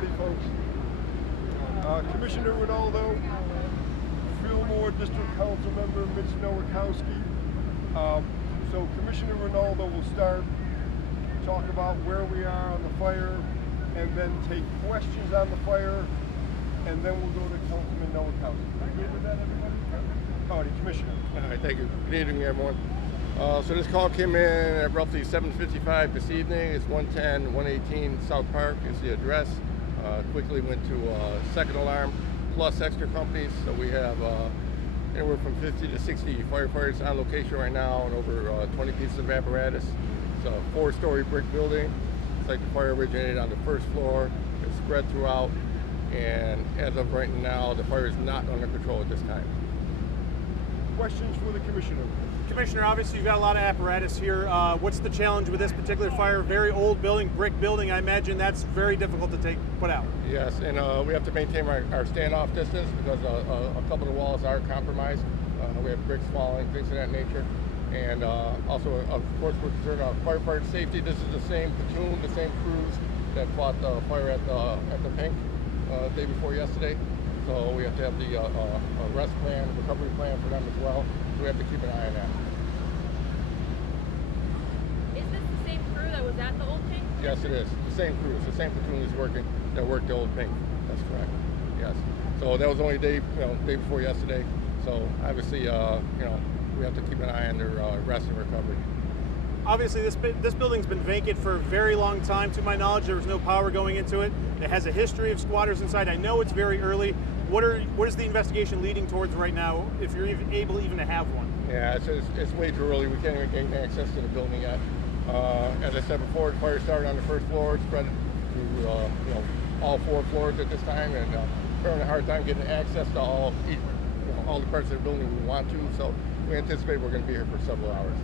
Howdy, folks. Commissioner Ronaldo, Fillmore District Council Member Mitch Nowakowski. So Commissioner Ronaldo will start, talk about where we are on the fire, and then take questions on the fire, and then we'll go to Councilman Nowakowski. Are you good with that, everybody? Howdy, Commissioner. All right, thank you. Good evening, everyone. So this call came in at roughly 7:55 this evening. It's 110, 118 South Park is the address. Quickly went to second alarm plus extra companies. So we have anywhere from 50 to 60 firefighters on location right now and over 20 pieces of apparatus. It's a 4-story brick building. It's like the fire originated on the first floor. It's spread throughout. And as of right now, the fire is not under control at this time. Questions for the Commissioner? Commissioner, obviously you've got a lot of apparatus here. What's the challenge with this particular fire? Very old building, brick building. I imagine that's very difficult to put out. Yes, and we have to maintain our standoff distance because a couple of the walls are compromised. We have bricks falling, things of that nature. And also, of course, we're concerned about firefighter safety. This is the same platoon, the same crews that fought the fire at the Pink the day before yesterday. So we have to have the rest plan, recovery plan for them as well. So we have to keep an eye on that. Is this the same crew that was at the old Pink? Yes, it is. The same crew. It's the same platoon that worked the old Pink. That's correct. Yes. So that was only day before yesterday. So obviously, we have to keep an eye on their rest and recovery. Obviously, this building's been vacant for a very long time. To my knowledge, there was no power going into it. It has a history of squatters inside. I know it's very early. What is the investigation leading towards right now, if you're even able to have one? Yeah, it's way too early. We can't even gain access to the building yet. As I said before, the fire started on the first floor, spread to all 4 floors at this time, and we're having a hard time getting access to all the parts of the building we want to. So we anticipate we're going to be here for several hours.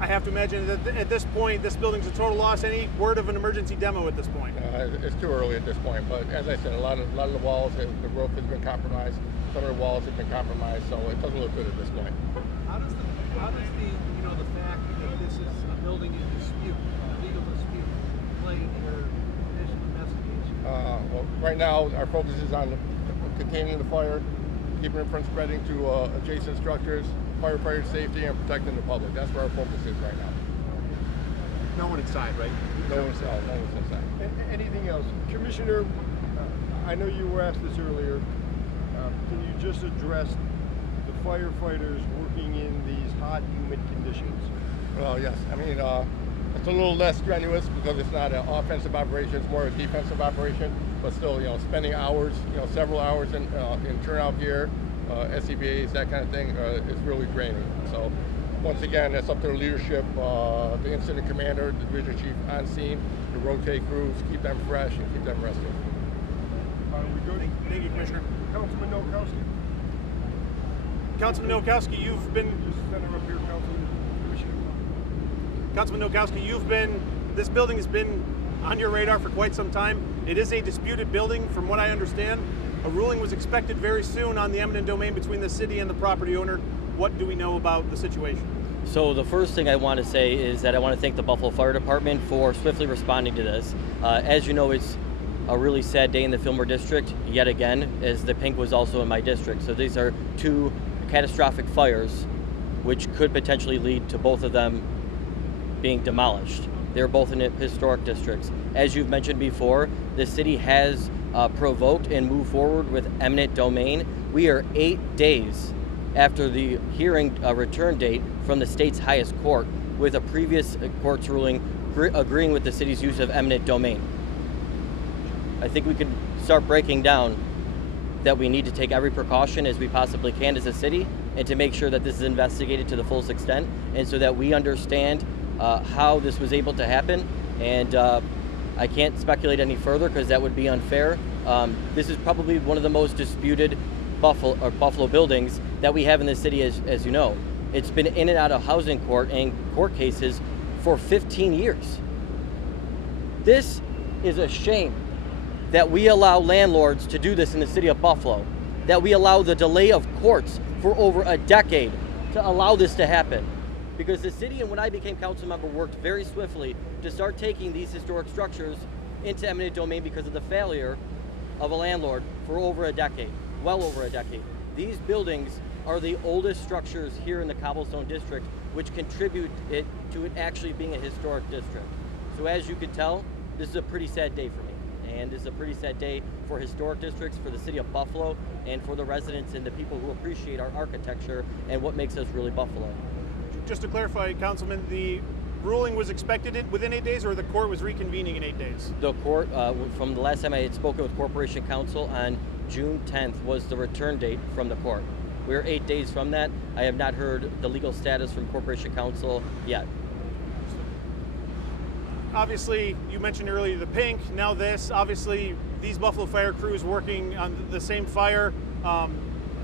I have to imagine that at this point, this building's a total loss. Any word of an emergency demo at this point? It's too early at this point, but as I said, a lot of the walls, the roof has been compromised. Some of the walls have been compromised, so it doesn't look good at this point. How does the fact that this is a building in dispute, a legal dispute, play in your initial investigation? Well, right now our focus is on containing the fire, keeping it from spreading to adjacent structures, firefighter safety, and protecting the public. That's where our focus is right now. No one inside, right? No one's inside. Anything else? Commissioner, I know you were asked this earlier. Can you just address the firefighters working in these hot, humid conditions? Well, yes. I mean, it's a little less strenuous because it's not an offensive operation; it's more a defensive operation. But still, spending hours, several hours in turnout gear, SCBAs, that kind of thing, is really draining. So, once again, that's up to the leadership, the incident commander, the division chief on scene, to rotate crews, keep them fresh, and keep them rested. Are we good? Thank you, Commissioner. Councilman Nowakowski. Councilman Nowakowski, you've been... Just send her up here, Commissioner. Councilman Nowakowski, this building has been on your radar for quite some time. It is a disputed building, from what I understand. A ruling was expected very soon on the eminent domain between the city and the property owner. What do we know about the situation? So the first thing I want to say is that I want to thank the Buffalo Fire Department for swiftly responding to this. As you know, it's a really sad day in the Fillmore District, yet again, as the Pink was also in my district. So these are 2 catastrophic fires, which could potentially lead to both of them being demolished. They're both in historic districts. As you've mentioned before, the city has provoked and moved forward with eminent domain. We are 8 days after the hearing return date from the state's highest court, with a previous court's ruling agreeing with the city's use of eminent domain. I think we could start breaking down that we need to take every precaution as we possibly can as a city, and to make sure that this is investigated to the fullest extent, and so that we understand how this was able to happen. And I can't speculate any further because that would be unfair. This is probably one of the most disputed Buffalo buildings that we have in the city, as you know. It's been in and out of housing court and court cases for 15 years. This is a shame that we allow landlords to do this in the city of Buffalo, that we allow the delay of courts for over a decade to allow this to happen. Because the city, and when I became council member, worked very swiftly to start taking these historic structures into eminent domain because of the failure of a landlord for over a decade, well over a decade. These buildings are the oldest structures here in the Cobblestone District, which contribute to it actually being a historic district. So as you can tell, this is a pretty sad day for me. And this is a pretty sad day for historic districts, for the city of Buffalo, and for the residents and the people who appreciate our architecture and what makes us really Buffalo. Just to clarify, Councilman, the ruling was expected within 8 days, or the court was reconvening in 8 days? The court, from the last time I had spoken with Corporation Counsel on June 10th was the return date from the court. We're 8 days from that. I have not heard the legal status from Corporation Counsel yet. Obviously, you mentioned earlier the pink, now this. Obviously, these Buffalo Fire crews working on the same fire. A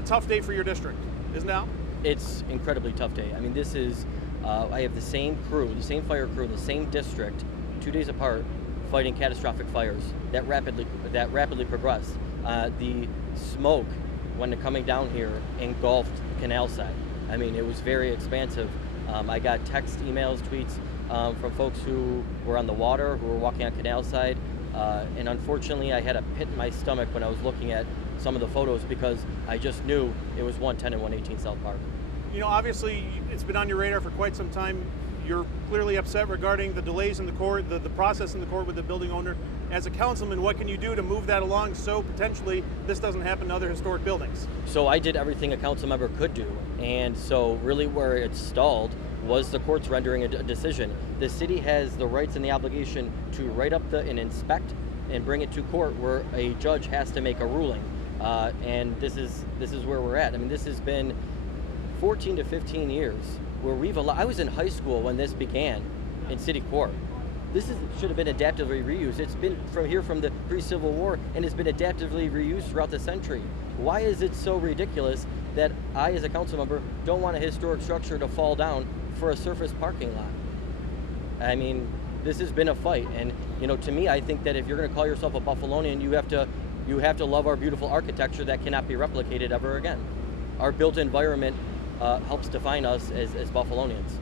tough day for your district, isn't it? It's incredibly tough day. I mean, this is, I have the same crew, the same fire crew, in the same district, 2 days apart, fighting catastrophic fires that rapidly progress. The smoke, when coming down here, engulfed the canal side. I mean, it was very expansive. I got text, emails, tweets from folks who were on the water, who were walking on canal side, and unfortunately I had a pit in my stomach when I was looking at some of the photos because I just knew it was 110 and 118 South Park. You know, obviously it's been on your radar for quite some time. You're clearly upset regarding the delays in the court, the process in the court with the building owner. As a councilman, what can you do to move that along so potentially this doesn't happen to other historic buildings? So I did everything a council member could do, and so really where it stalled was the court's rendering a decision. The city has the rights and the obligation to write up and inspect and bring it to court where a judge has to make a ruling. And this is where we're at. I mean, this has been 14 to 15 years where I was in high school when this began in city court. Should have been adaptively reused. It's been from the pre-Civil War, and it's been adaptively reused throughout the century. Why is it so ridiculous that I, as a council member, don't want a historic structure to fall down for a surface parking lot? I mean, this has been a fight, and to me, I think that if you're going to call yourself a Buffalonian, you have to love our beautiful architecture that cannot be replicated ever again. Our built environment helps define us as Buffalonians.